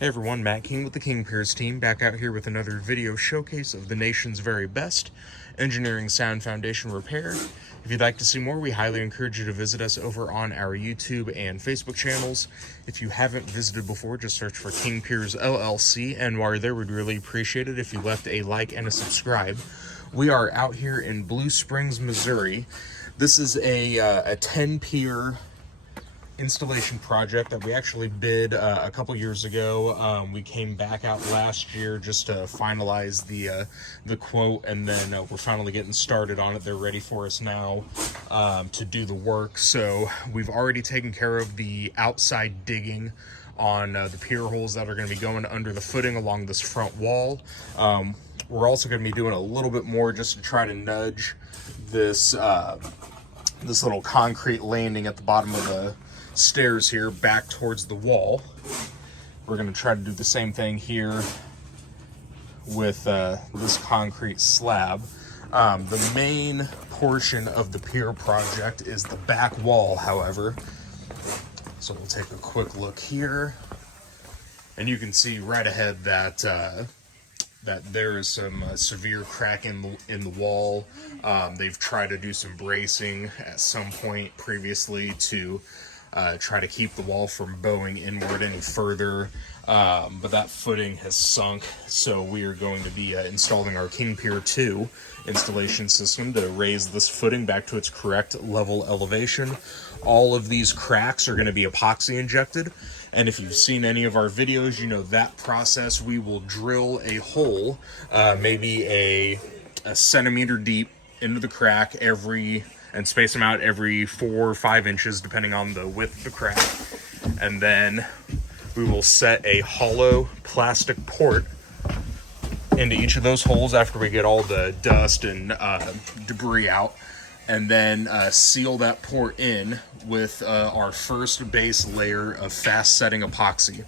Hey everyone, Matt King with the King Piers team, back out here with another video showcase of the nation's very best engineering sound foundation repair. If you'd like to see more, we highly encourage you to visit us over on our YouTube and Facebook channels. If you haven't visited before, just search for King Piers LLC, and while you're there, we'd really appreciate it if you left a like and a subscribe. We are out here in Blue Springs, Missouri. This is a 10-pier installation project that we actually bid a couple years ago. We came back out last year just to finalize the quote, and then we're finally getting started on it. They're ready for us now to do the work. So we've already taken care of the outside digging on the pier holes that are going to be going under the footing along this front wall. We're also going to be doing a little bit more just to try to nudge this this little concrete landing at the bottom of the stairs here back towards the wall. We're going to try to do the same thing here with this concrete slab. The main portion of the pier project is the back wall, however. So we'll take a quick look here, and you can see right ahead that that there is some severe crack in the wall. They've tried to do some bracing at some point previously to try to keep the wall from bowing inward any further, but that footing has sunk, so we are going to be installing our King Pier II installation system to raise this footing back to its correct level elevation. All of these cracks are going to be epoxy injected, and if you've seen any of our videos, you know that process. We will drill a hole, maybe a centimeter deep into the crack and space them out every 4 or 5 inches, depending on the width of the crack. And then we will set a hollow plastic port into each of those holes after we get all the dust and debris out, and then seal that port in with our first base layer of fast setting epoxy.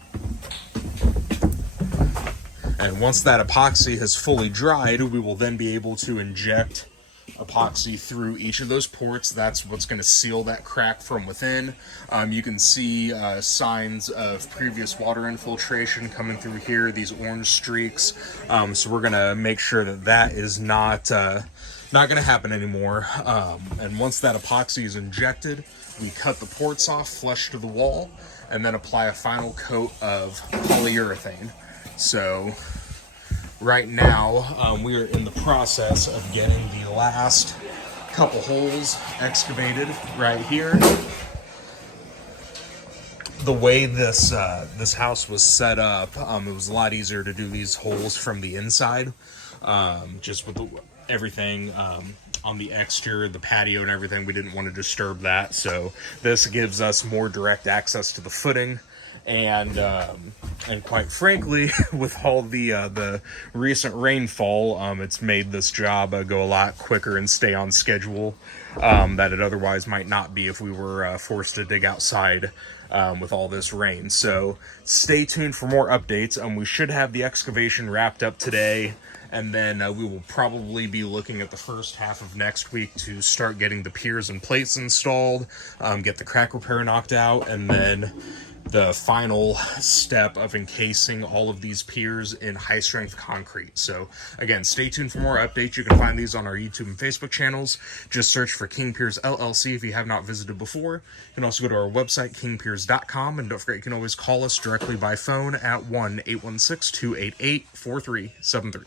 And once that epoxy has fully dried, we will then be able to inject epoxy through each of those ports. That's what's going to seal that crack from within. You can see signs of previous water infiltration coming through here, these orange streaks. So we're going to make sure that that is not going to happen anymore. And once that epoxy is injected, we cut the ports off flush to the wall and then apply a final coat of polyurethane. So right now, we are in the process of getting the last couple holes excavated right here. The way this house was set up, it was a lot easier to do these holes from the inside, just with everything on the exterior, the patio and everything. We didn't want to disturb that, so this gives us more direct access to the footing. And quite frankly, with all the recent rainfall, it's made this job go a lot quicker and stay on schedule that it otherwise might not be if we were forced to dig outside with all this rain. So stay tuned for more updates. We should have the excavation wrapped up today, and then we will probably be looking at the first half of next week to start getting the piers and plates installed, get the crack repair knocked out, and then the final step of encasing all of these piers in high-strength concrete. So again, stay tuned for more updates. You can find these on our YouTube and Facebook channels. Just search for King Piers LLC if you have not visited before. You can also go to our website, kingpiers.com, and don't forget, you can always call us directly by phone at 1-816-288-4373.